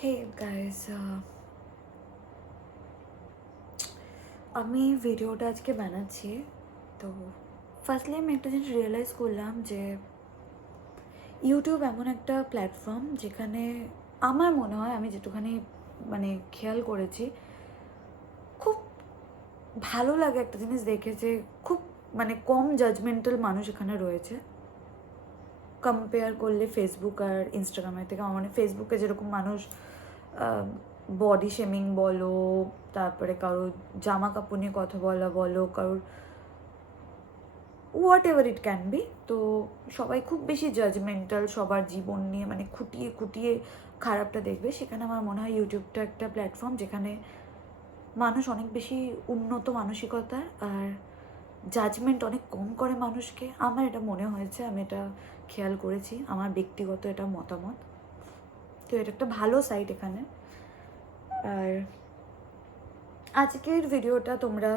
Hey guys, আমি ভিডিওটা আজকে বানাচ্ছি। তো ফার্স্টলি আমি একটা জিনিস রিয়েলাইজ করলাম যে ইউটিউব এমন একটা প্ল্যাটফর্ম যেখানে আমার মনে হয়, আমি যেটুখানি খেয়াল করেছি, খুব ভালো লাগে একটা জিনিস দেখে যে খুব কম জাজমেন্টাল মানুষ এখানে রয়েছে কম্পেয়ার করলে ফেসবুক আর ইনস্টাগ্রামের থেকে। আমার ফেসবুকে যেরকম মানুষ বডি শেমিং বলো, তারপরে কারোর জামা কাপড় নিয়ে কথা বলা বলো, কারোর what ever it can be, তো সবাই খুব বেশি জাজমেন্টাল সবার জীবন নিয়ে, খুঁটিয়ে খুঁটিয়ে খারাপটা দেখবে। সেখানে আমার মনে হয় ইউটিউবটা একটা প্ল্যাটফর্ম যেখানে মানুষ অনেক বেশি উন্নত মানসিকতার, আর জাজমেন্ট অনেক কম করে মানুষকে। আমার এটা মনে হয়েছে, আমি এটা খেয়াল করেছি, আমার ব্যক্তিগত এটা মতামত। তো এটা একটা ভালো সাইট এখানে। আর আজকের ভিডিওটা তোমরা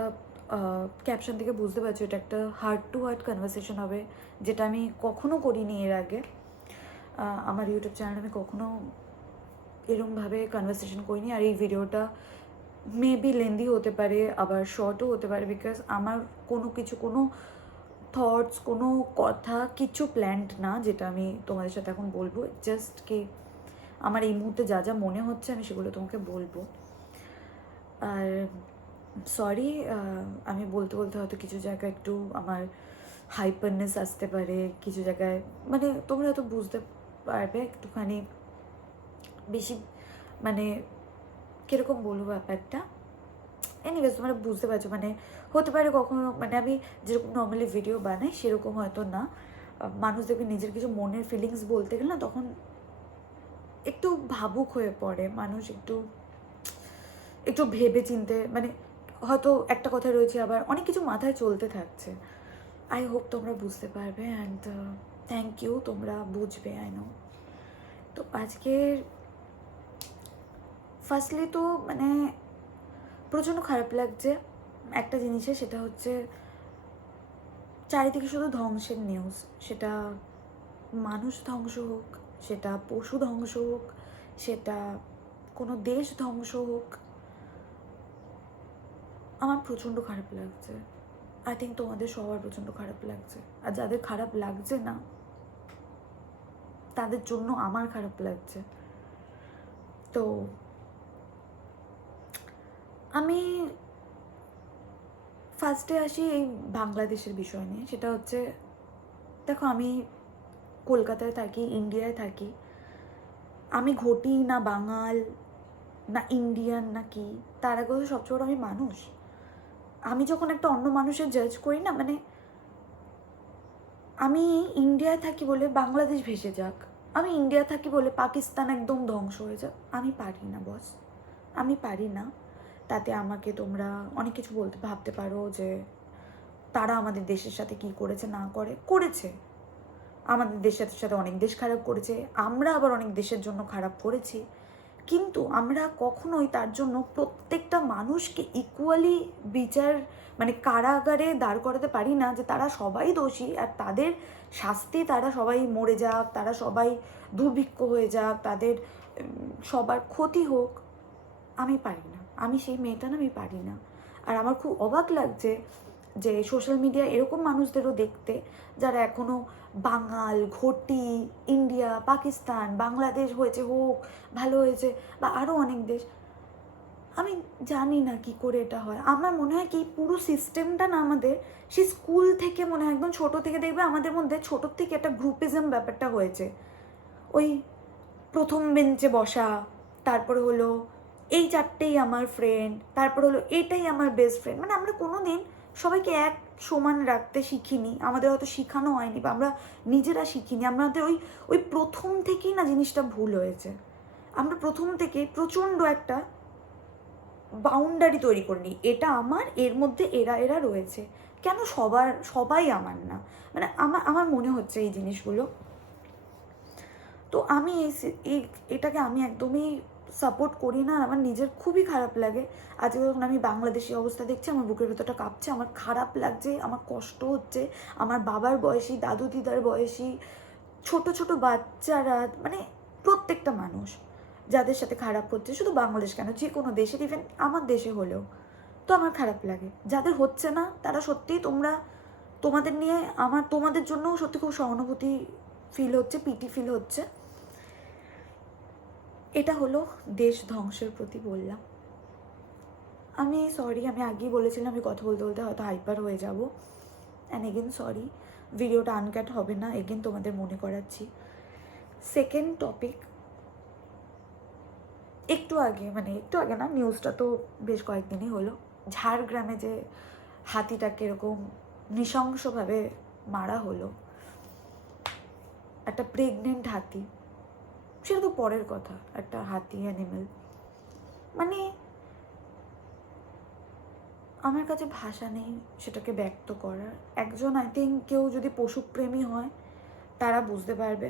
ক্যাপশন থেকে বুঝতে পারছো, এটা একটা হার্ট টু হার্ট কনভারসেশন হবে, যেটা আমি কখনো করিনি এর আগে। আমার ইউটিউব চ্যানেলে আমি কখনো এরমভাবে কনভারসেশন করিনি। আর এই ভিডিওটা মেবি লেন্দি হতে পারে, আবার শর্টও হতে পারে, বিকজ আমার কোনো থটস, কোনো কথা কিছু প্ল্যান্ড না যেটা আমি তোমাদের সাথে এখন বলবো। জাস্ট কি আমার এই মুহূর্তে যা যা মনে হচ্ছে আমি সেগুলো তোমাকে বলবো। আর সরি, আমি বলতে বলতে হয়তো কিছু জায়গায় একটু আমার হাইপারনেস আসতে পারে, কিছু জায়গায় তোমরা হয়তো বুঝতে পারবে একটুখানি বেশি, কীরকম বলবো ব্যাপারটা। এনিওয়েজ তোমরা বুঝতে পারছো, হতে পারে কখনো আমি যেরকম নর্মালি ভিডিও বানাই সেরকম হয়তো না। মানুষ দেখবে নিজের কিছু মনের ফিলিংস বলতে গেলে না, তখন একটু ভাবুক হয়ে পড়ে মানুষ, একটু একটু ভেবে চিনতে, হয়তো একটা কথা রয়েছে, আবার অনেক কিছু মাথায় চলতে থাকছে। আই হোপ তোমরা বুঝতে পারবে, অ্যান্ড থ্যাংক ইউ, তোমরা বুঝবে, আই নো। তো আজকের ফার্স্টলি তো প্রচণ্ড খারাপ লাগছে একটা জিনিসে, সেটা হচ্ছে চারিদিকে শুধু ধ্বংসের নিউজ। সেটা মানুষ ধ্বংস হোক, সেটা পশু ধ্বংস হোক, সেটা কোনো দেশ ধ্বংস হোক, আমার প্রচণ্ড খারাপ লাগছে। আই থিঙ্ক তোমাদের সবার প্রচণ্ড খারাপ লাগছে। আর যাদের খারাপ লাগছে না তাদের জন্য আমার খারাপ লাগছে। তো আমি ফার্স্টে আসি এই বাংলাদেশের বিষয় নিয়ে। সেটা হচ্ছে, দেখো, আমি কলকাতায় থাকি, ইন্ডিয়ায় থাকি। আমি ঘটি না বাঙাল না ইন্ডিয়ান না কি, তার আগে তো সবচেয়ে বড় আমি মানুষ। আমি যখন একটা অন্য মানুষের জাজ করি না, আমি ইন্ডিয়ায় থাকি বলে বাংলাদেশ ভেসে যাক, আমি ইন্ডিয়া থাকি বলে পাকিস্তান একদম ধ্বংস হয়ে যাক, আমি পারি না বস, আমি পারি না। তাতে আমাকে তোমরা অনেক কিছু ভাবতে পারো যে তারা আমাদের দেশের সাথে কি করেছে না করেছে। আমাদের দেশের সাথে অনেক দেশ খারাপ করেছে, আমরা আবার অনেক দেশের জন্য খারাপ করেছি। কিন্তু আমরা কখনোই তার জন্য প্রত্যেকটা মানুষকে ইকুয়ালি বিচার কারাগারে দাঁড় করাতে পারি না যে তারা সবাই দোষী, আর তাদের শাস্তি তারা সবাই মরে যাক, তারা সবাই দুর্ভিক্ষ হয়ে যাক, তাদের সবার ক্ষতি হোক। আমি পারি না, আমি সেই মেয়েটা না, আমি পারি না। আর আমার খুব অবাক লাগছে যে সোশ্যাল মিডিয়া এরকম মানুষদেরও দেখতে, যারা এখনও বাঙাল, ঘটি, ইন্ডিয়া, পাকিস্তান, বাংলাদেশ হয়েছে হোক, ভালো হয়েছে, বা আরও অনেক দেশ, আমি জানি না কি করে এটা হয়। আমার মনে হয় কি পুরো সিস্টেমটা না আমাদের সেই স্কুল থেকে, মনে হয় একদম ছোটো থেকে দেখবে আমাদের মধ্যে ছোটোর থেকে একটা গ্রুপিজম ব্যাপারটা হয়েছে। ওই প্রথম বেঞ্চে বসা, তারপরে হলো এই চারটেই আমার ফ্রেন্ড, তারপর হলো এটাই আমার বেস্ট ফ্রেন্ড। আমরা কোনো দিন সবাইকে এক সমান রাখতে শিখিনি, আমাদের হয়তো শেখানো হয়নি, বা আমরা নিজেরা শিখিনি। আমাদের ওই ওই প্রথম থেকেই না জিনিসটা ভুল হয়েছে। আমরা প্রথম থেকে প্রচণ্ড একটা বাউন্ডারি তৈরি করে নিই, এটা আমার, এর মধ্যে এরা এরা রয়েছে, কেন সবাই আমার না। আমার আমার মনে হচ্ছে এই জিনিসগুলো। তো আমি এটাকে আমি একদমই সাপোর্ট করি না। আমার নিজের খুবই খারাপ লাগে। আজকে যখন আমি বাংলাদেশি অবস্থা দেখছি, আমার বুকের ভেতরটা কাঁপছে, আমার খারাপ লাগছে, আমার কষ্ট হচ্ছে। আমার বাবার বয়সী, দাদু দিদার বয়সী ছোট ছোট বাচ্চারা, প্রত্যেকটা মানুষ যাদের সাথে খারাপ হচ্ছে, শুধু বাংলাদেশ কেন, যে কোনো দেশের, ইভেন আমার দেশে হলেও তো আমার খারাপ লাগে। যাদের হচ্ছে না তারা সত্যিই, তোমাদের নিয়ে আমার তোমাদের জন্যও সত্যি খুব সহানুভূতি ফিল হচ্ছে, পিটি ফিল হচ্ছে। এটা হলো দেশ ধ্বংসের প্রতি বললাম। আমি সরি, আমি আগেই বলেছিলাম আমি কথা বলতে বলতে হয়তো হাইপার হয়ে যাব, অ্যান্ড এগেন সরি, ভিডিওটা আনকাট হবে না, এগেন তোমাদের মনে করাচ্ছি। সেকেন্ড টপিক, একটু আগে না, নিউজটা তো বেশ কয়েকদিনই হলো, ঝাড়গ্রামে যে হাতিটাকে এরকম নৃশংসভাবে মারা হলো, একটা প্রেগনেন্ট হাতি, সেটা তো পরের কথা, একটা হাতি অ্যানিমেল, মানে আমার কাছে ভাষা নেই সেটাকে ব্যক্ত করার। একজন আই থিঙ্ক কেউ যদি পশুপ্রেমী হয় তারা বুঝতে পারবে।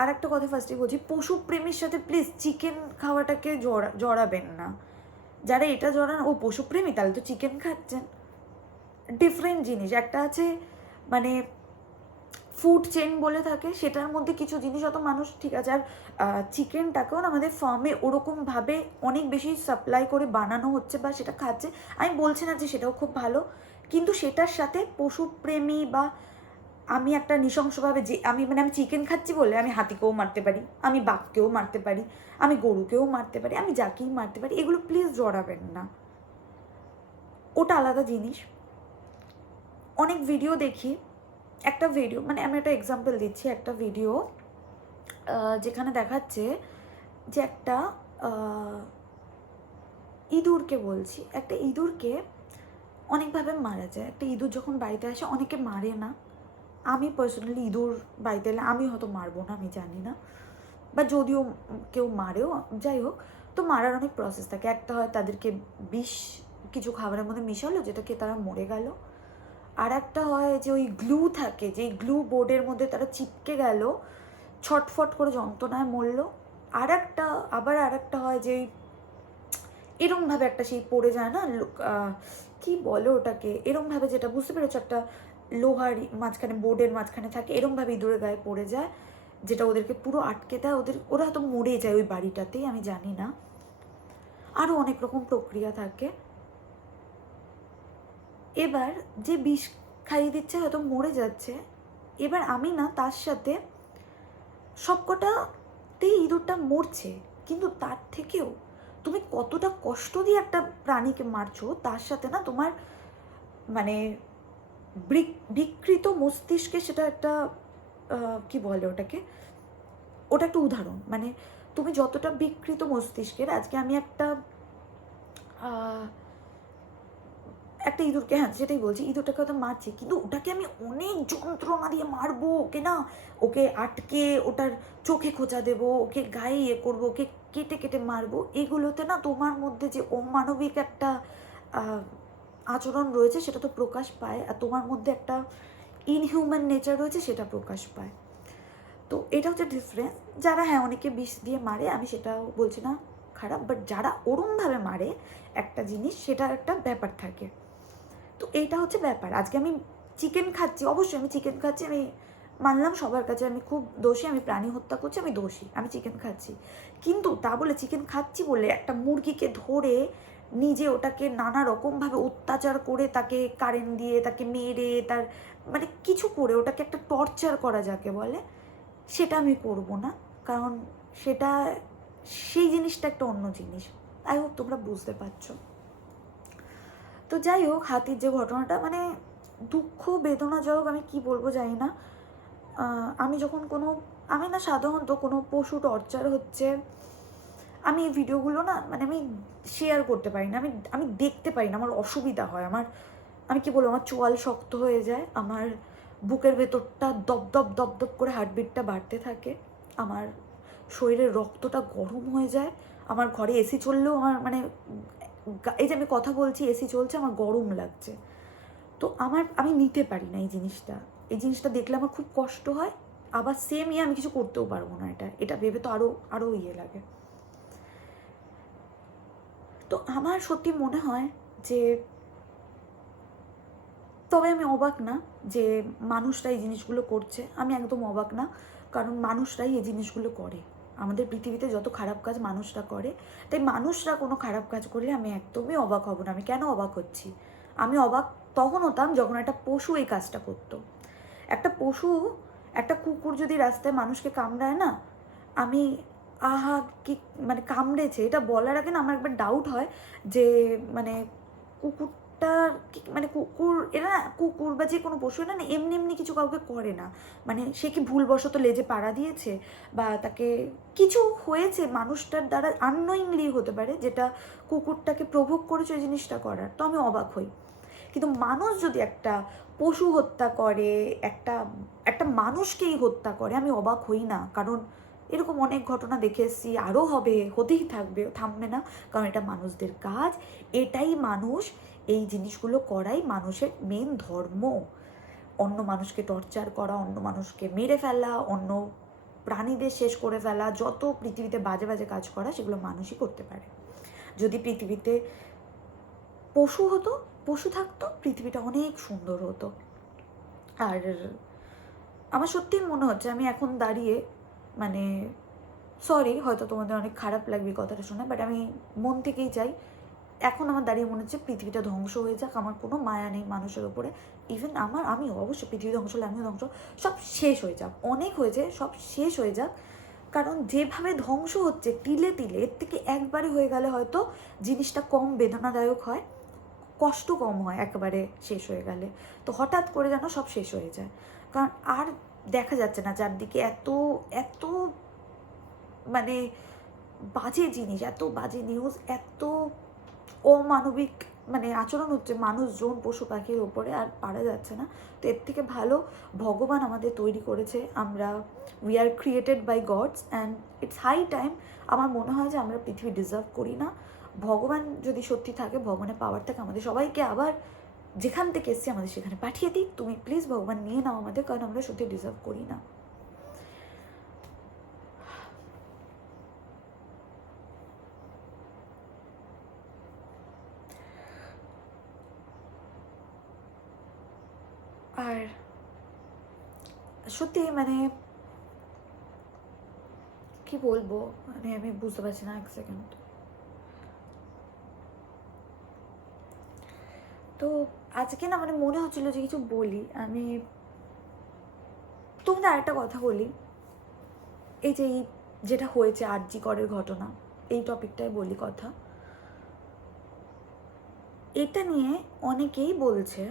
আর একটা কথা ফার্স্টে বলছি, পশুপ্রেমীর সাথে প্লিজ চিকেন খাওয়াটাকে জড়াবেন না। যারা এটা জড়ান ও পশুপ্রেমী, তাহলে তো চিকেন খাচ্ছেন, ডিফারেন্ট জিনিস। একটা আছে মানে ফুড চেন বলে থাকে, সেটার মধ্যে কিছু জিনিস অত মানুষ, ঠিক আছে। আর চিকেনটাকেও না আমাদের ফার্মে ওরকমভাবে অনেক বেশি সাপ্লাই করে বানানো হচ্ছে বা সেটা খাচ্ছে, আমি বলছি না যে সেটাও খুব ভালো, কিন্তু সেটার সাথে পশুপ্রেমী বা আমি একটা নৃশংসভাবে যে আমি চিকেন খাচ্ছি বলে আমি হাতিকেও মারতে পারি, আমি বাঘকেও মারতে পারি, আমি গরুকেও মারতে পারি, আমি যাকেই মারতে পারি, এগুলো প্লিজ জড়াবেন না, ওটা আলাদা জিনিস। অনেক ভিডিও দেখি, একটা ভিডিও আমি একটা এক্সাম্পল দিচ্ছি, একটা ভিডিও যেখানে দেখাচ্ছে যে একটা ইঁদুরকে বলছি, একটা ইঁদুরকে অনেকভাবে মারা যায়। একটা ইঁদুর যখন বাড়িতে আসে, অনেকে মারে না, আমি পার্সোনালি ইঁদুর বাড়িতে এলে আমি হয়তো মারবো না, আমি জানি না, বা যদিও কেউ মারেও, যাই হোক, তো মারার অনেক প্রসেস থাকে। একটা হয় তাদেরকে বিষ কিছু খাবারের মধ্যে মিশালো যেটাকে তারা মরে গেল, আর একটা হয় যে ওই গ্লু থাকে, যে গ্লু বোর্ডের মধ্যে তারা চিপকে গেল, ছটফট করে যন্ত্রণায় মরলো। আর একটা হয় যে এরমভাবে একটা সেই পড়ে যায় না, কি বলে ওটাকে, এরমভাবে, যেটা বুঝতে পেরেছো, একটা লোহার মাঝখানে, বোর্ডের মাঝখানে থাকে, এরমভাবে ইঁদুরের গায়ে পড়ে যায়, যেটা ওদেরকে পুরো আটকে দেয়, ওরা হয়তো মরে যায় ওই বাড়িটাতেই, আমি জানি না, আরও অনেক রকম প্রক্রিয়া থাকে। এবার যে বিষ খাইয়ে দিচ্ছে হয়তো মরে যাচ্ছে, এবার আমি না তার সাথে সবকটাতেই ইঁদুরটা মরছে, কিন্তু তার থেকেও তুমি কতটা কষ্ট দিয়ে একটা প্রাণীকে মারছো, তার সাথে না তোমার বিকৃত মস্তিষ্কে সেটা একটা কি বলে ওটাকে, ওটা একটা উদাহরণ। তুমি যতটা বিকৃত মস্তিষ্কের, আজকে আমি একটা ইঁদুরকে, হ্যাঁ সেটাই বলছি, ইঁদুরটাকে হয়তো মারছি, কিন্তু ওটাকে আমি অনেক যন্ত্রণা দিয়ে মারবো, ওকে আটকে ওটার চোখে খোঁচা দেবো, ওকে গায়ে করবো, ওকে কেটে কেটে মারবো, এগুলোতে না তোমার মধ্যে যে অমানবিক একটা আচরণ রয়েছে সেটা তো প্রকাশ পায়, আর তোমার মধ্যে একটা ইনহিউম্যান নেচার রয়েছে সেটা প্রকাশ পায়। তো এটা হচ্ছে ডিফারেন্স। যারা অনেকে বিষ দিয়ে মারে, আমি সেটাও বলছি না খারাপ, বাট যারা ওরমভাবে মারে একটা জিনিস, সেটার একটা ব্যাপার থাকে। তো এইটা হচ্ছে ব্যাপার। আজকে আমি চিকেন খাচ্ছি, অবশ্যই আমি চিকেন খাচ্ছি, আমি মানলাম সবার কাছে আমি খুব দোষী, আমি প্রাণী হত্যা করছি, আমি দোষী, আমি চিকেন খাচ্ছি, কিন্তু তা বলে চিকেন খাচ্ছি বলে একটা মুরগিকে ধরে নিজে ওটাকে নানা রকমভাবে অত্যাচার করে, তাকে কারেন্ট দিয়ে, তাকে মেরে, তার কিছু করে ওটাকে একটা টর্চার করা যাকে বলে, সেটা আমি করব না, কারণ সেই জিনিসটা একটা অন্য জিনিস। আই হোপ তোমরা বুঝতে পারছো। তো যাই হোক, হাতির যে ঘটনাটা, দুঃখ বেদনাজনক, আমি কি বলবো জানি না। আমি যখন আমি না সাধারণত কোনো পশু টর্চার হচ্ছে, আমি এই ভিডিওগুলো না আমি শেয়ার করতে পারি না, আমি দেখতে পারি না, আমার অসুবিধা হয়, আমি কি বলবো, আমার চোয়াল শক্ত হয়ে যায়, আমার বুকের ভেতরটা দপদপ দপদপ করে হার্টবিটটা বাড়তে থাকে, আমার শরীরের রক্তটা গরম হয়ে যায়, আমার ঘরে এসি চললেও আমার এই যে আমি কথা বলছি, এসি চলছে, আমার গরম লাগছে, তো আমি নিতে পারি না এই জিনিসটা দেখলে আমার খুব কষ্ট হয়, আবার সেম আমি কিছু করতেও পারবো না, এটা ভেবে তো আরও লাগে। তো আমার সত্যি মনে হয় যে তবে আমি অবাক না যে মানুষরা এই জিনিসগুলো করছে, আমি একদম অবাক না, কারণ মানুষরাই এই জিনিসগুলো করে। আমাদের পৃথিবীতে যত খারাপ কাজ মানুষরা করে, তাই মানুষরা কোনো খারাপ কাজ করলে আমি একদমই অবাক হব না। আমি কেন অবাক হচ্ছি? আমি অবাক তখন হতাম যখন একটা পশু এই কাজটা করতো। একটা পশু, একটা কুকুর যদি রাস্তায় মানুষকে কামড়ায় না, আমি আহা কি মানে কামড়েছে এটা বলার আগে না আমার একবার ডাউট হয় যে মানে কুকুরটার মানে কুকুর এরা না, কুকুর বা যে কোনো পশু এরা না এমনি এমনি কিছু কাউকে করে না। মানে সে কি ভুলবশত লেজে পাড়া দিয়েছে বা তাকে কিছু হয়েছে মানুষটার দ্বারা, আননোয়িংলি হতে পারে, যেটা কুকুরটাকে প্রভোগ করেছে ওই জিনিসটা করার, তো আমি অবাক হই। কিন্তু মানুষ যদি একটা পশু হত্যা করে, একটা একটা মানুষকেই হত্যা করে, আমি অবাক হই না। কারণ এরকম অনেক ঘটনা দেখে এসেছি, আরও হবে, হতেই থাকবে, থামবে না, কারণ এটা মানুষদের কাজ, এটাই মানুষ, এই জিনিসগুলো করাই মানুষের মেন ধর্ম। অন্য মানুষকে টর্চার করা, অন্য মানুষকে মেরে ফেলা, অন্য প্রাণীদের শেষ করে ফেলা, যত পৃথিবীতে বাজে বাজে কাজ করা, সেগুলো মানুষই করতে পারে। যদি পৃথিবীতে পশু হতো, পশু থাকতো, পৃথিবীটা অনেক সুন্দর হতো। আর আমার সত্যিই মনে হচ্ছে আমি এখন দাঁড়িয়ে মানে সরি, হয়তো তোমাদের অনেক খারাপ লাগবে কথাটা শুনে, বাট আমি মন থেকেই চাই, এখন আমার দাঁড়িয়ে মনে হচ্ছে পৃথিবীটা ধ্বংস হয়ে যাক, আমার কোনো মায়া নেই মানুষের ওপরে। ইভেন আমি অবশ্যই পৃথিবী ধ্বংস হলে আমিও ধ্বংস, সব শেষ হয়ে যাক, অনেক হয়েছে, সব শেষ হয়ে যাক। কারণ যেভাবে ধ্বংস হচ্ছে তিলে তিলে, এর থেকে একবারে হয়ে গেলে হয়তো জিনিসটা কম বেদনাদায়ক হয়, কষ্ট কম হয় একেবারে শেষ হয়ে গেলে। তো হঠাৎ করে যেন সব শেষ হয়ে যায়, কারণ আর দেখা যাচ্ছে না চারদিকে এত এত মানে বাজে জিনিস, এত বাজে নিউজ, এত অমানবিক মানে আচরণ হচ্ছে মানুষজন পশু পাখির ওপরে, আর পারা যাচ্ছে না। তো এর থেকে ভালো ভগবান আমাদের তৈরি করেছে, আমরা we are created by gods and it's high time. আমার মনে হয় যে আমরা পৃথিবী ডিজার্ভ করি না। ভগবান যদি সত্যি থাকে, ভগবানের পাওয়ার থাকে, আমাদের সবাইকে আবার যেখান থেকে এসছি আমাদের সেখানে পাঠিয়ে দিই। তুমি প্লিজ ভগবান নিয়ে নাও আমাদের, কারণ আমরা সত্যি ডিজার্ভ করি না। আর সত্যি মানে কি বলবো, মানে আমি বুঝতে পারছি না, এক সেকেন্ড। তো আজকে না মানে মনে হচ্ছিল যে কিছু বলি আমি, তোমাদের আরেকটা কথা বলি, এই যে যেটা হয়েছে আরজি করের ঘটনা, এই টপিকটাই বলি কথা। এটা নিয়ে অনেকেই বলছে,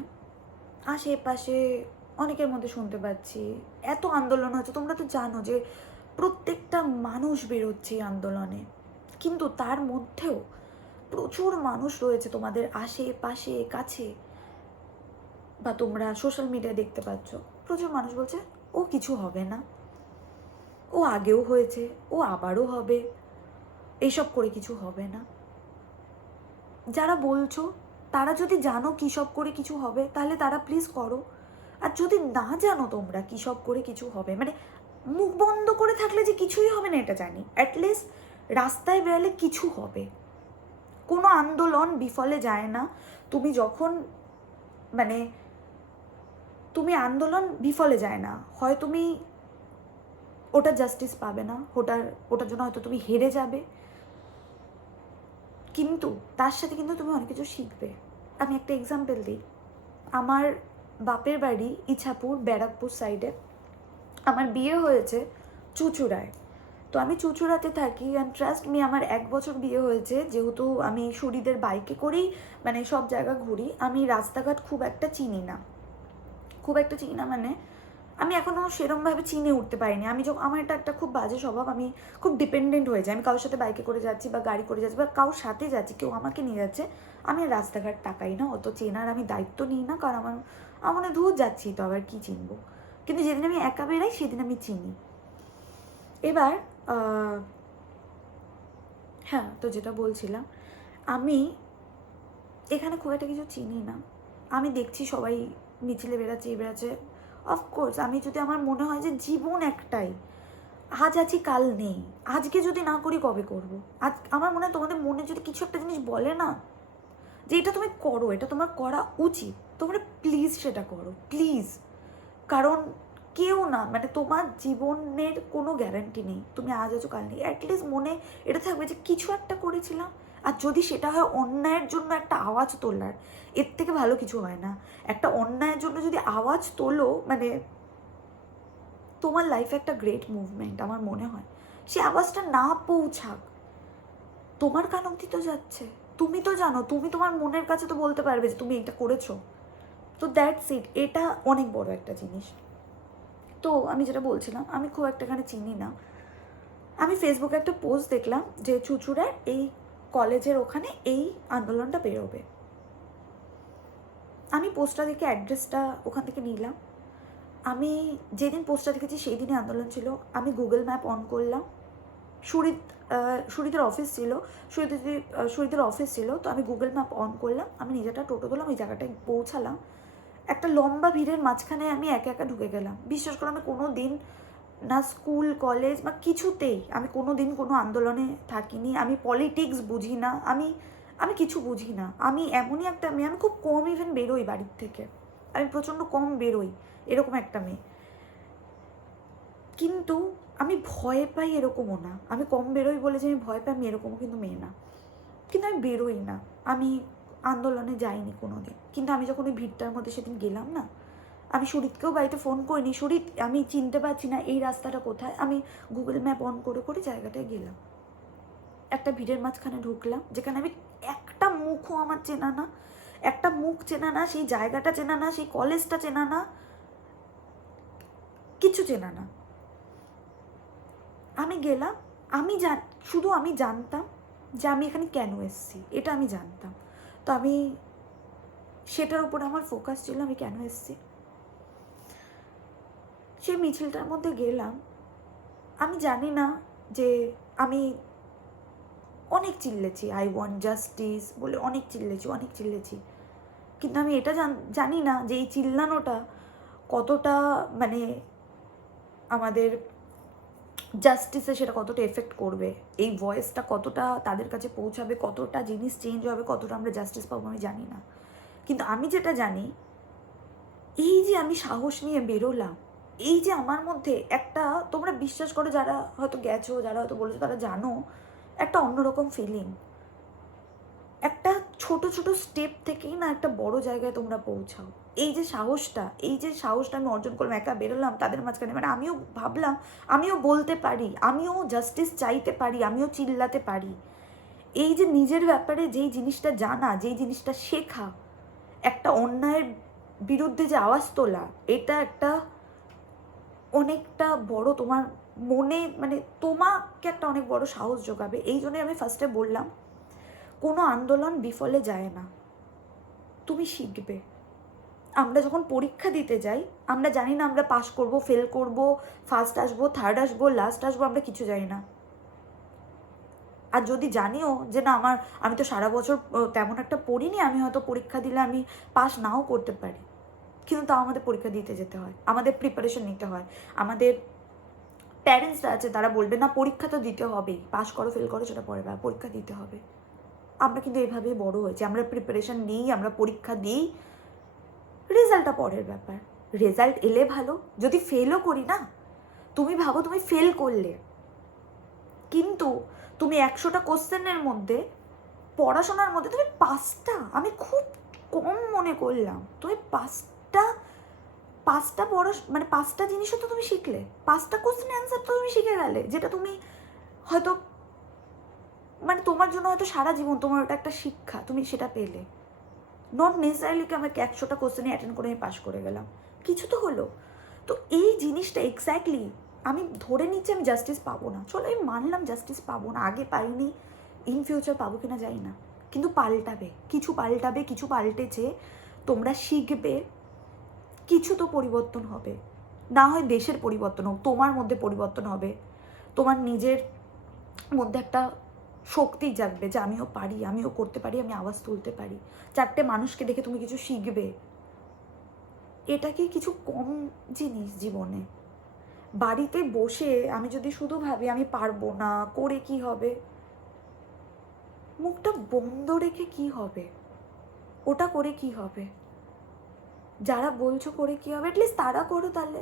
আশেপাশে অনেকের মধ্যে শুনতে পাচ্ছি, এত আন্দোলন হচ্ছে, তোমরা তো জানো যে প্রত্যেকটা মানুষ বেরোচ্ছে এই আন্দোলনে, কিন্তু তার মধ্যেও প্রচুর মানুষ রয়েছে তোমাদের আশেপাশে কাছে, বা তোমরা সোশ্যাল মিডিয়ায় দেখতে পাচ্ছ, প্রচুর মানুষ বলছে ও কিছু হবে না, ও আগেও হয়েছে, ও আবারও হবে, এইসব করে কিছু হবে না। যারা বলছো তারা যদি জানো কী সব করে কিছু হবে, তাহলে তারা প্লিজ করো। আর যদি না জানো তোমরা কী সব করে কিছু হবে, মানে মুখ বন্ধ করে থাকলে যে কিছুই হবে না এটা জানি, অ্যাটলিস্ট রাস্তায় বেরোলে কিছু হবে। কোনো আন্দোলন বিফলে যায় না। তুমি যখন মানে তুমি আন্দোলন বিফলে যায় না, হয় তুমি ওটা জাস্টিস পাবে না, ওটার জন্য হয়তো তুমি হেরে যাবে, কিন্তু তার সাথে কিন্তু তুমি অনেক কিছু শিখবে। আমি একটা এক্সাম্পল দিই, আমার বাপের বাড়ি ইছাপুর ব্যারাকপুর সাইডে, আমার বিয়ে হয়েছে চুঁচুড়ায়। তো আমি চুঁচুড়াতে থাকি, অ্যান্ড ট্রাস্ট মি আমার 1 বছর বিয়ে হয়েছে, যেহেতু আমি সুরিদের বাইকে করেই মানে সব জায়গা ঘুরি, আমি রাস্তাঘাট খুব একটা চিনি না, মানে আমি এখনও সেরমভাবে চিনে উঠতে পারিনি। আমার এটা একটা খুব বাজে স্বভাব, আমি খুব ডিপেন্ডেন্ট হয়ে যাই। আমি কারোর সাথে বাইকে করে যাচ্ছি বা গাড়ি করে যাচ্ছি বা কারোর সাথে যাচ্ছি, কেউ আমাকে নিয়ে যাচ্ছে, আমি রাস্তাঘাট তাকাই না, অত চেনার আমি দায়িত্ব নিই না, কারণ আমার মনে দূর যাচ্ছি তো আবার কী চিনবো। কিন্তু যেদিন আমি একা বেরাই সেদিন আমি চিনি। এবার হ্যাঁ, তো যেটা বলছিলাম, আমি এখানে খুব একটা কিছু চিনি না, আমি দেখছি সবাই মিছিলে বেরাচ্ছে। অফকোর্স আমি যদি আমার মনে হয় যে জীবন একটাই, আজ আছি কাল নেই, আজকে যদি না করি কবে করব। আজ আমার মনে হয় তোমাদের মনে যদি কিছু একটা জিনিস বলে না যে এটা তুমি করো, এটা তোমার করা উচিত, তোমরা প্লিজ সেটা করো, প্লিজ। কারণ কেউ না, মানে তোমার জীবনের কোনো গ্যারান্টি নেই, তুমি আজ আছো কাল নেই। অ্যাটলিস্ট মনে এটা থাকবে যে কিছু একটা করেছিলাম, আর যদি সেটা হয় অন্যায়ের জন্য একটা আওয়াজ তোলার, এর থেকে ভালো কিছু হয় না। একটা অন্যায়ের জন্য যদি আওয়াজ তোলো, মানে তোমার লাইফে একটা গ্রেট মুভমেন্ট আমার মনে হয়। সে আওয়াজটা না পৌঁছাক, তোমার কান অবধি তো যাচ্ছে, তুমি তো জানো, তুমি তোমার মনের কাছে তো বলতে পারবে যে তুমি এটা করেছো। তো দ্যাটস ইট, এটা অনেক বড় একটা জিনিস। তো আমি যেটা বলছিলাম, আমি খুব একটাখানে চিনি না, আমি ফেসবুকে একটা পোস্ট দেখলাম যে চুঁচুড়ার এই কলেজের ওখানে এই আন্দোলনটা বেরোবে। আমি পোস্টটা দেখে অ্যাড্রেসটা ওখান থেকে নিলাম। আমি যেদিন পোস্টটা দেখেছি সেই দিনই আন্দোলন ছিল। আমি গুগল ম্যাপ অন করলাম, সুরিতের অফিস ছিল, সুরিতের অফিস ছিল, তো আমি গুগল ম্যাপ অন করলাম, আমি নিজেটা টোটো দিলাম, ওই জায়গাটায় পৌঁছালাম। একটা লম্বা ভিড়ের মাঝখানে আমি একা একা ঢুকে গেলাম। বিশ্বাস করে আমি কোনো দিন না স্কুল কলেজ বা কিছুতেই আমি কোনো দিন কোনো আন্দোলনে থাকিনি। আমি পলিটিক্স বুঝি না, আমি কিছু বুঝি না। আমি এমনই একটা মেয়ে, আমি খুব কম ইভেন বেরোই বাড়ির থেকে, আমি প্রচণ্ড কম বেরোই, এরকম একটা মেয়ে। কিন্তু আমি ভয় পাই এরকমও না, আমি কম বেরোই বলে যে আমি ভয় পাই, আমি এরকমও কিন্তু মেয়ে না। কিন্তু আমি বেরোই না, আমি আন্দোলনে যাইনি কোনো দিন। কিন্তু আমি যখন ওই ভিড়টার মধ্যে সেদিন গেলাম না, আমি সুরিতকেও বাড়িতে ফোন করিনি, সুরিত আমি চিনতে পারছি না এই রাস্তাটা কোথায়, আমি গুগল ম্যাপ অন করে করে জায়গাটায় গেলাম। একটা ভিড়ের মাঝখানে ঢুকলাম, যেখানে আমি একটা মুখও আমার চেনা না, একটা মুখ চেনা না, সেই জায়গাটা চেনা না, সেই কলেজটা চেনা না, কিছু চেনা না। আমি গেলাম, শুধু আমি জানতাম যে আমি এখানে কেন এসেছি, এটা আমি জানতাম। তো আমি সেটার উপর আমার ফোকাস ছিল, আমি কেন এসেছি। সেই মিছিলটার মধ্যে গেলাম, আমি জানি না যে আমি অনেক চিল্লেছি, আই ওয়ান্ট জাস্টিস বলে অনেক চিল্লেছি, কিন্তু আমি এটা জানি না যে এই চিল্লানোটা কতটা, মানে আমাদের জাস্টিসে সেটা কতটা এফেক্ট করবে, এই ভয়েসটা কতটা তাদের কাছে পৌঁছাবে, কতটা জিনিস চেঞ্জ হবে, কতটা আমরা জাস্টিস পাবো আমি জানি না। কিন্তু আমি যেটা জানি, এই যে আমি সাহস নিয়ে বেরোলাম, এই যে আমার মধ্যে একটা, তোমরা বিশ্বাস করো যারা হয়তো গেছো, যারা হয়তো বলেছো, তারা জানো, একটা অন্যরকম ফিলিং। একটা ছোট ছোট স্টেপ থেকেই না একটা বড় জায়গায় তোমরা পৌঁছাও। এই যে সাহসটা আমি অর্জন করলাম, একা বেরোলাম তাদের মাঝখানে, মানে আমিও ভাবলাম আমিও বলতে পারি, আমিও জাস্টিস চাইতে পারি, আমিও চিল্লাতে পারি। এই যে নিজের ব্যাপারে যেই জিনিসটা জানা, যেই জিনিসটা শেখা, একটা অন্যায়ের বিরুদ্ধে যে আওয়াজ তোলা, এটা একটা অনেকটা বড় তোমার মনে, মানে তোমাকে একটা অনেক বড় সাহস যোগাবে। এই জন্যই আমি ফার্স্টে বললাম, কোনো আন্দোলন বিফলে যায় না, তুমি শিখবে। আমরা যখন পরীক্ষা দিতে যাই, আমরা জানি না আমরা পাস করব, ফেল করব, ফার্স্ট আসবো, থার্ড আসবো, লাস্ট আসবো, আমরা কিছু জানি না। আর যদি জানিও যে না আমি তো সারা বছর তেমন একটা পড়িনি, আমি হয়তো পরীক্ষা দিলে আমি পাস নাও করতে পারি, কিন্তু তাও আমাদের পরীক্ষা দিতে যেতে হয়, আমাদের প্রিপারেশন নিতে হয়। আমাদের প্যারেন্টসরা আছে, তারা বলবে না পরীক্ষা তো দিতে হবেই, পাস করো ফেল করো সেটা পরে, পরীক্ষা দিতে হবে। আমরা কিন্তু এইভাবেই বড় হয়েছি, আমরা প্রিপারেশন নিই, আমরা পরীক্ষা দিই, রেজাল্টটা পরের ব্যাপার। রেজাল্ট এলে ভালো, যদি ফেলও করি না, তুমি ভাবো তুমি ফেল করলে, কিন্তু তুমি 100টা কোশ্চেনের মধ্যে, পড়াশোনার মধ্যে তুমি 5টা, আমি খুব কম মনে করলাম, তুমি পাঁচটা মানে 5টা জিনিসও তো তুমি শিখলে, 5টা কোশ্চেন অ্যান্সার তো তুমি শিখে গেলে, যেটা তুমি হয়তো, মানে তোমার জন্য হয়তো সারা জীবন তোমার ওটা একটা শিক্ষা, তুমি সেটা পেলে। নট নেসেসারিলি কি আমাকে 100টা কোশ্চেনে অ্যাটেন্ড করে আমি পাস করে গেলাম, কিছু তো হলো। তো এই জিনিসটা এক্স্যাক্টলি আমি ধরে নিচ্ছি আমি জাস্টিস পাবো না, চলো আমি মানলাম জাস্টিস পাবো না, আগে পাইনি, ইন ফিউচার পাবো কিনা জানি না, কিন্তু কিছু পাল্টেছে, তোমরা শিখবে, কিছু তো পরিবর্তন হবে। না হয় দেশের পরিবর্তন হোক, তোমার মধ্যে পরিবর্তন হবে, তোমার নিজের মধ্যে একটা শক্তি জাগবে যে আমিও পারি, আমিও করতে পারি, আমি আওয়াজ তুলতে পারি, 4টে মানুষকে দেখে তুমি কিছু শিখবে। এটা কি কিছু কম জিনিস জীবনে? বাড়িতে বসে আমি যদি শুধু ভাবি আমি পারবো না, করে কি হবে, মুখটা বন্ধ রেখে কি হবে, ওটা করে কি হবে? যারা বলছো করে কী হবে, অ্যাটলিস্ট তারা করো। তাহলে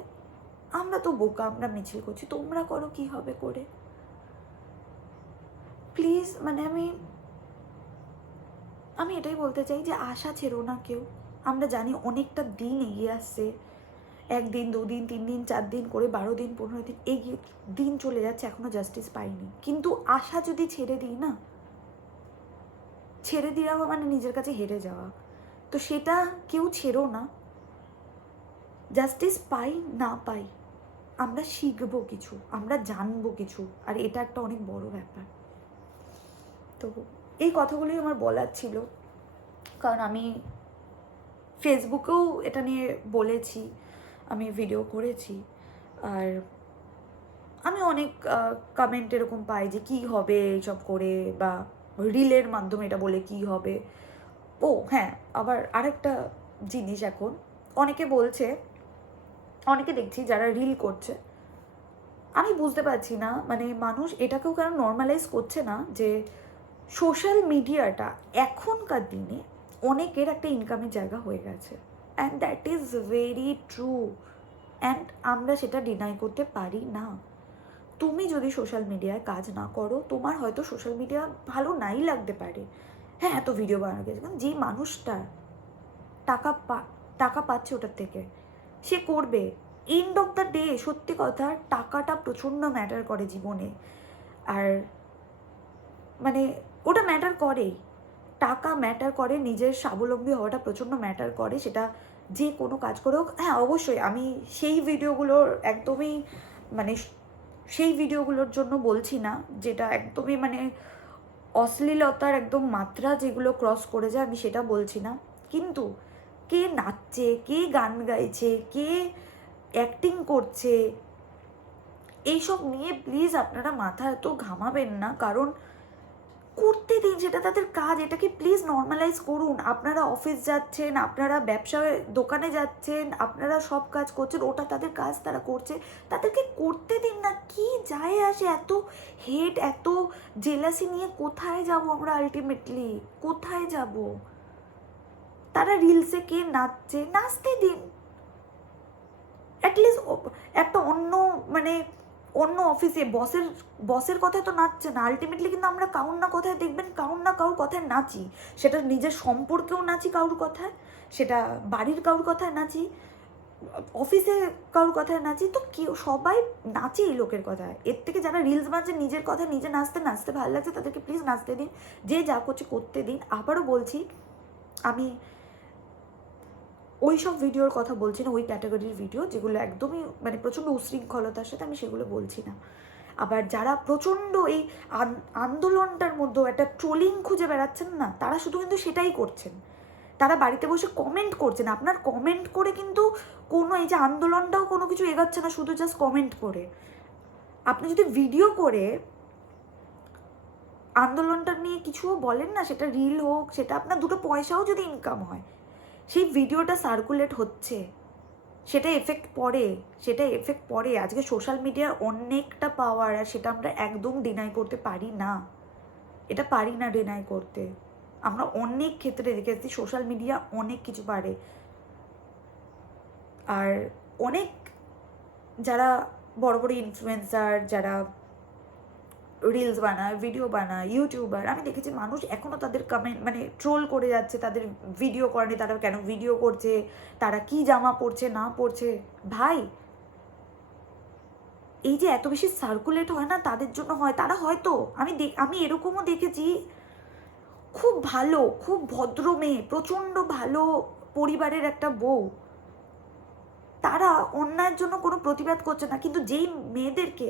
আমরা তো বোকা, আমরা মিছিল করছি, তোমরা করো, কী হবে করে। প্লিজ, মানে আমি এটাই বলতে চাই যে আশা ছেড়ো না কেউ। আমরা জানি অনেকটা দিন এগিয়ে আসছে, 1 দিন 2 দিন 3 দিন 4 দিন করে 12 দিন 15 দিন এগিয়ে দিন চলে যাচ্ছে, এখনো জাস্টিস পাইনি। কিন্তু আশা যদি ছেড়ে দিই না, ছেড়ে দেওয়া মানে নিজের কাছে হেরে যাওয়া। তো সেটা কেউ ছেড়ো না। জাস্টিস পাই না পাই, আমরা শিখবো কিছু, আমরা জানবো কিছু, আর এটা একটা অনেক বড় ব্যাপার। তো এই কথাগুলোই আমার বলার ছিল, কারণ আমি ফেসবুকেও এটা নিয়ে বলেছি, আমি ভিডিও করেছি, আর আমি অনেক কমেন্ট এরকম পাই যে কী হবে এইসব করে, বা রিলের মাধ্যমে এটা বলে কী হবে। ও হ্যাঁ, আবার আরেকটা জিনিস, এখন অনেকে বলছে, অনেকে দেখছি যারা রিল করছে, আমি বুঝতে পারছি না মানে মানুষ এটাকেও কেন নর্মালাইজ করছে না যে সোশ্যাল মিডিয়াটা এখনকার দিনে অনেকের একটা ইনকামের জায়গা হয়ে গেছে, and that is very true, and আমরা সেটা ডিনাই করতে পারি না। তুমি যদি সোশ্যাল মিডিয়ায় কাজ না করো, তোমার হয়তো সোশ্যাল মিডিয়া ভালো নাই লাগতে পারে, হ্যাঁ এত ভিডিও বানানো গেছে, কিন্তু যে মানুষটা টাকা পাচ্ছে ওটার থেকে, সে করবে। এন্ড অফ দ্য ডে সত্যি কথা, টাকাটা প্রচণ্ড ম্যাটার করে জীবনে, আর মানে ওটা ম্যাটার করেই, টাকা ম্যাটার করে, নিজের স্বাবলম্বী হওয়াটা প্রচণ্ড ম্যাটার করে, সেটা যে কোনো কাজ করে হোক। হ্যাঁ অবশ্যই আমি সেই ভিডিওগুলোর একদমই মানে সেই ভিডিওগুলোর জন্য বলছি না যেটা একদমই মানে অশ্লীলতার একদম মাত্রা যেগুলো ক্রস করে যায়, আমি সেটা বলছি না। কিন্তু কে নাচছে, কে গান গাইছে, কে অ্যাক্টিং করছে, এইসব নিয়ে প্লিজ আপনারা মাথা এত ঘামাবেন না, কারণ করতে দিন, সেটা তাদের কাজ, এটাকে প্লিজ নর্মালাইজ করুন। আপনারা অফিস যাচ্ছেন, আপনারা ব্যবসায় দোকানে যাচ্ছেন, আপনারা সব কাজ করছেন, ওটা তাদের কাজ, তারা করছে, তাদেরকে করতে দিন না। কি যায় আসে এত হেট, এত জেলাসি নিয়ে কোথায় যাব আমরা? আলটিমেটলি কোথায় যাব? তারা রিলসে কে নাচছে, নাচতে দিন। অ্যাটলিস্ট একটা মানে অন্য অফিসে বসের কথায় তো নাচছে না, আলটিমেটলি কিন্তু আমরা কাউর না কথায় দেখবেন, কাউর না কাউর কথায় নাচি, সেটা নিজের সম্পর্কেও নাচি কাউর কথায়, সেটা বাড়ির কাউর কথায় নাচি, অফিসে কারোর কথায় নাচি, তো কেউ সবাই নাচে এই লোকের কথায়। এর থেকে যারা রিলস বানাচ্ছে নিজের কথায় নিজে নাচতে নাচতে ভালো লাগছে, তাদেরকে প্লিজ নাচতে দিন, যে যা করছে করতে দিন। আবারও বলছি, আমি ওই সব ভিডিওর কথা বলছি না, ওই ক্যাটাগরির ভিডিও যেগুলো একদমই মানে প্রচণ্ড উশৃঙ্খলতার সাথে, আমি সেগুলো বলছি না। আবার যারা প্রচণ্ড এই আন্দোলনটার মধ্যেও একটা ট্রোলিং খুঁজে বেড়াচ্ছেন না, তারা শুধু কিন্তু সেটাই করছেন, তারা বাড়িতে বসে কমেন্ট করছেন। আপনার কমেন্ট করে কিন্তু কোনো এই যে আন্দোলনটাও কোনো কিছু এগোচ্ছে না, শুধু জাস্ট কমেন্ট করে। আপনি যদি ভিডিও করে আন্দোলনটা নিয়ে কিছুও বলেন না, সেটা রিল হোক, সেটা আপনার দুটো পয়সাও যদি ইনকাম হয়, সেই ভিডিওটা সার্কুলেট হচ্ছে, সেটা এফেক্ট পড়ে। আজকে সোশ্যাল মিডিয়ার অনেকটা পাওয়ার, আর সেটা আমরা একদম ডিনাই করতে পারি না, এটা পারি না ডিনাই করতে। আমরা অনেক ক্ষেত্রে দেখেছি সোশ্যাল মিডিয়া অনেক কিছু পারে, আর অনেক যারা বড় বড় ইনফ্লুয়েন্সার, যারা রিলস বানায়, ভিডিও বানায়, ইউটিউবার, আমি দেখেছি মানুষ এখনও তাদের কমেন্ট মানে ট্রোল করে যাচ্ছে, তাদের ভিডিও করেনি, তারা কেন ভিডিও করছে, তারা কি জামা পরছে না পরছে। ভাই, এই যে এত বেশি সার্কুলেট হয় না, তাদের জন্য হয়। তারা হয়তো আমি এরকমও দেখেছি, খুব ভালো, খুব ভদ্র মেয়ে, প্রচণ্ড ভালো পরিবারের একটা বউ, তারা অন্যায়ের জন্য কোনো প্রতিবাদ করছে না, কিন্তু যেই মেয়েদেরকে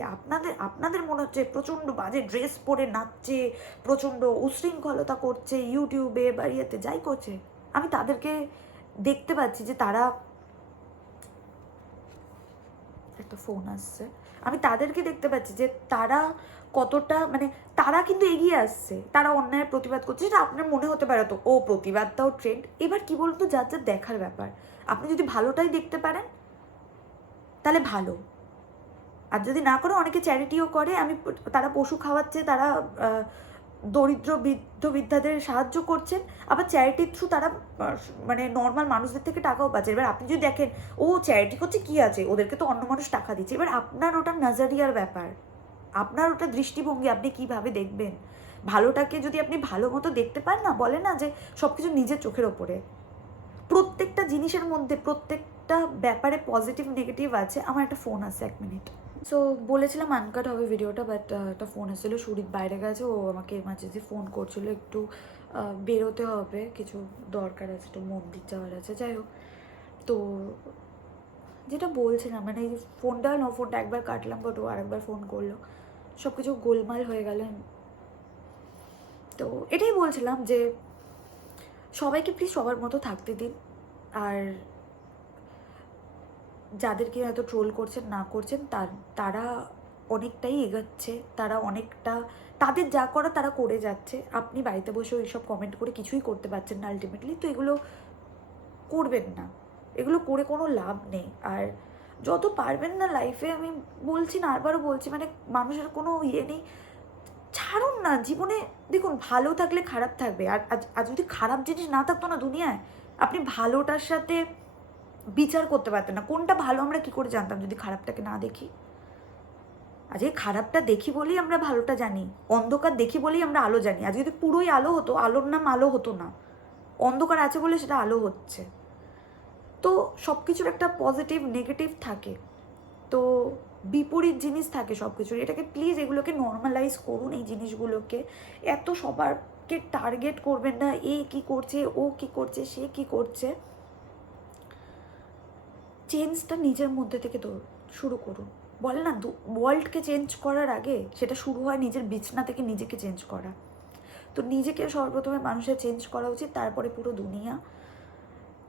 আপনাদের মনে হচ্ছে প্রচণ্ড বাজে ড্রেস পরে নাচছে, প্রচণ্ড উশৃঙ্খলতা করছে ইউটিউবে বা ইয়েতে, যাই করছে, আমি তাদেরকে দেখতে পাচ্ছি যে তারা, একটা ফোন আসছে, আমি তাদেরকে দেখতে পাচ্ছি যে তারা কতটা মানে তারা কিন্তু এগিয়ে আসছে, তারা অন্যায়ের প্রতিবাদ করছে। সেটা আপনার মনে হতে পারে তো ও প্রতিবাদটাও ট্রেন্ড। এবার কি বলতো, যার যার দেখার ব্যাপার। আপনি যদি ভালোটাই দেখতে পারেন তাহলে ভালো, আর যদি না করে, অনেকে চ্যারিটিও করে, তারা পশু খাওয়াচ্ছে, তারা দরিদ্র বৃদ্ধ বৃদ্ধাদের সাহায্য করছেন, আবার চ্যারিটির থ্রু তারা মানে নর্মাল মানুষদের থেকে টাকাও পাচ্ছে। এবার আপনি যদি দেখেন ও চ্যারিটি করছে, কী আছে, ওদেরকে তো অন্য মানুষ টাকা দিচ্ছে। এবার আপনার ওটা নজরিয়ার ব্যাপার, আপনার ওটা দৃষ্টিভঙ্গি, আপনি কীভাবে দেখবেন। ভালোটাকে যদি আপনি ভালো মতো দেখতে পান না, বলে না যে সব কিছু নিজের চোখের ওপরে, প্রত্যেকটা জিনিসের মধ্যে প্রত্যেকটা ব্যাপারে পজিটিভ নেগেটিভ আছে। আমার একটা ফোন আছে, 1 মিনিট। সো বলেছিলাম আনকাট হবে ভিডিওটা, বাট একটা ফোন এসেছিলো, সুরিত বাইরে গেছে, ও আমাকে এমার্জেন্সি ফোন করছিলো, একটু বেরোতে হবে, কিছু দরকার আছে, একটু মন্দির যাওয়ার আছে, যাই হোক। তো যেটা বলছিলাম, মানে এই ফোনটা একবার কাটলাম, বাট ও আরেকবার ফোন করলো, সব কিছু গোলমাল হয়ে গেল। তো এটাই বলছিলাম যে সবাইকে প্লিজ সবার মতো থাকতে দিন, আর যাদেরকে হয়তো ট্রোল করছেন না করছেন, তারা অনেকটাই এগোচ্ছে, তারা অনেকটা তাদের যা করা তারা করে যাচ্ছে। আপনি বাড়িতে বসে এইসব কমেন্ট করে কিছুই করতে পারছেন না আলটিমেটলি, তো এগুলো করবেন না, এগুলো করে কোনো লাভ নেই। আর যত পারবেন না লাইফে, আমি বলছি না, আরবারও বলছি, মানে মানুষের কোনো ইয়ে নেই, ছাড়ুন না জীবনে। দেখুন, ভালো থাকলে খারাপ থাকবে, আর যদি খারাপ জিনিস না থাকতো না দুনিয়ায়, আপনি ভালোটার সাথে বিচার করতে পারতেন না। কোনটা ভালো আমরা কি করে জানতাম যদি খারাপটাকে না দেখি? আজকে খারাপটা দেখি বলেই আমরা ভালোটা জানি, অন্ধকার দেখি বলেই আমরা আলো জানি। আজ যদি পুরোই আলো হতো, আলোর নাম আলো হতো না, অন্ধকার আছে বলে সেটা আলো হচ্ছে। তো সব কিছুর একটা পজিটিভ নেগেটিভ থাকে, তো বিপরীত জিনিস থাকে সব কিছুর। এটাকে প্লিজ, এগুলোকে নর্মালাইজ করুন, এই জিনিসগুলোকে। এত সবারকে টার্গেট করবেন না, এ কি করছে, ও কি করছে, সে কি করছে। চেঞ্জটা নিজের মধ্যে থেকে তো শুরু করুন। বলে না, ওয়ার্ল্ডকে চেঞ্জ করার আগে সেটা শুরু হয় নিজের বিছনা থেকে নিজেকে চেঞ্জ করা। তো নিজেকে সর্বপ্রথমে মানুষের চেঞ্জ করা উচিত, তারপরে পুরো দুনিয়া।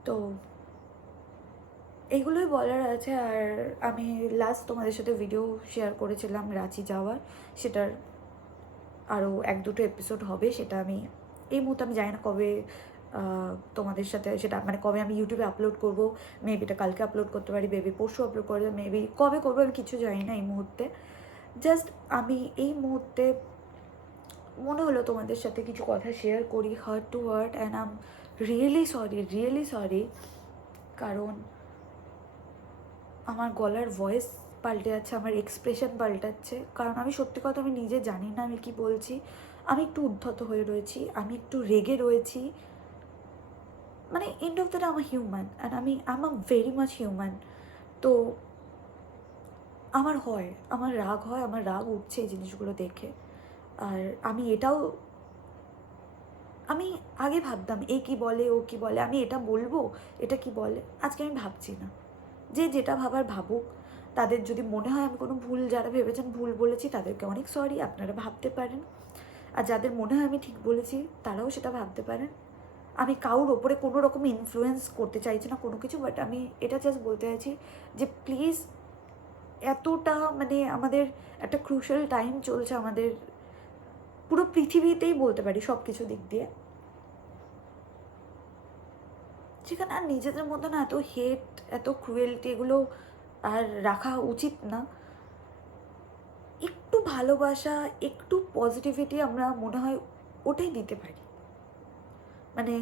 তো এইগুলোই বলার আছে। আর আমি লাস্ট তোমাদের সাথে ভিডিও শেয়ার করেছিলাম রাঁচি যাওয়ার, সেটার আরও 1-2 এপিসোড হবে। সেটা আমি এই মুহূর্তে আমি জানি না কবে তোমাদের সাথে সেটা, মানে কবে আমি ইউটিউবে আপলোড করবো। মেবি এটা কালকে আপলোড করতে পারি, মেবি পরশু আপলোড করতে, মেবি কবে করবো আমি কিছু জানি না এই মুহূর্তে। জাস্ট আমি এই মুহূর্তে মনে হলো তোমাদের সাথে কিছু কথা শেয়ার করি, heart to heart. And I am really sorry, কারণ আমার গলার ভয়েস পাল্টে যাচ্ছে, আমার এক্সপ্রেশন পাল্টাচ্ছে, কারণ আমি সত্যি কথা আমি নিজে জানি না আমি কি বলছি। আমি একটু উদ্ধত হয়ে রয়েছি, আমি একটু রেগে রয়েছি। মানে এন্ড অফ দ্য ডে আমি হিউম্যান, অ্যান্ড আমি আম ভেরি মাচ হিউম্যান। তো আমার রাগ হয়, আমার রাগ উঠছে এই জিনিসগুলো দেখে। আর আমি আগে ভাবতাম এ কি বলে, ও কি বলে, আমি এটা বলবো, এটা কি বলে। আজকে আমি ভাবছি না, যে যেটা ভাবার ভাবুক। তাদের যদি মনে হয় আমি কোনো ভুল, যারা ভেবেছেন ভুল বলেছি, তাদেরকে অনেক সরি, আপনারা ভাবতে পারেন। আর যাদের মনে হয় আমি ঠিক বলেছি, তারাও সেটা ভাবতে পারেন। আমি কারোর ওপরে কোনো রকম ইনফ্লুয়েন্স করতে চাইছি না কোনো কিছু, বাট আমি এটা জাস্ট বলতে চাইছি যে প্লিজ, এতটা মানে আমাদের একটা ক্রুশাল টাইম চলছে আমাদের পুরো পৃথিবীতেই বলতে পারি সব কিছু দিক দিয়ে, যেখানে আর নিজেদের মধ্যে না এত হেট, এত ক্রুয়েলটি, এগুলো আর রাখা উচিত না। একটু ভালোবাসা, একটু পজিটিভিটি আমরা মনে হয় ওটাই দিতে পারি, মানে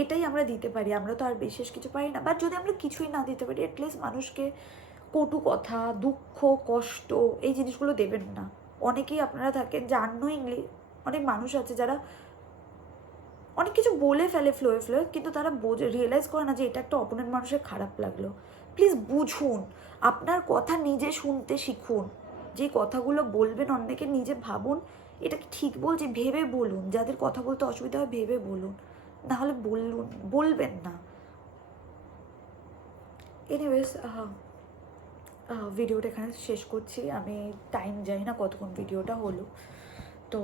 এটাই আমরা দিতে পারি। আমরা তো আর বিশেষ কিছু পারি না, বাট যদি আমরা কিছুই না দিতে পারি, অ্যাটলিস্ট মানুষকে কটু কথা, দুঃখ, কষ্ট, এই জিনিসগুলো দেবেন না। অনেকেই আপনারা থাকেন যে আননোয়িংলি, অনেক মানুষ আছে যারা অনেক কিছু বলে ফেলে ফ্লোয়ে, কিন্তু তারা রিয়েলাইজ করে না যে এটা একটা অপোনেন্ট মানুষের খারাপ লাগলো। প্লিজ বুঝুন, আপনার কথা নিজে শুনতে শিখুন। যে কথাগুলো বলবেন অন্যকে, নিজে ভাবুন এটা কি ঠিক বলছি, ভেবে বলুন। যাদের কথা বলতে অসুবিধা হয় ভেবে বলুন, নাহলে বলবেন না। এনিওয়েজ, ভিডিওটা এখানে শেষ করছি। আমি টাইম জানি না কতক্ষণ ভিডিওটা হলো। তো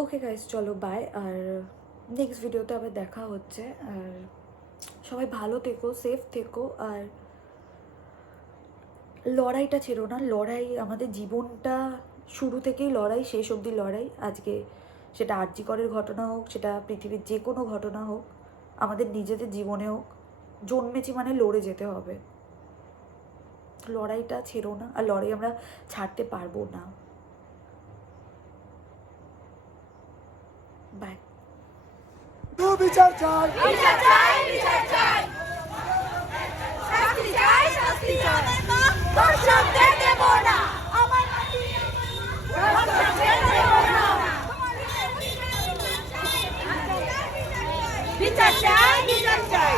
ওকে গাইস, চলো বাই। আর নেক্সট ভিডিওতে আবার দেখা হচ্ছে। আর সবাই ভালো থেকো, সেফ থেকো, আর লড়াইটা ছেড়ো না। লড়াই আমাদের জীবনটা, শুরু থেকেই লড়াই, শেষ অবধি লড়াই। আজকে সেটা আরজি করের ঘটনা হোক, সেটা পৃথিবীর যে কোনো ঘটনা হোক, আমাদের নিজেদের জীবনে হোক, জন্মেছি মানে লড়ে যেতে হবে। লড়াইটা ছেড়ো না, আর লড়াই আমরা ছাড়তে পারবো না। বাই। বিচার চাই, বিচার চাই, বিচার চাই, শাস্তি চাই, শাস্তি চাই, দর্শকদের দেব না, আমার দর্শকদের দেব না, বিচার চাই, বিচার চাই।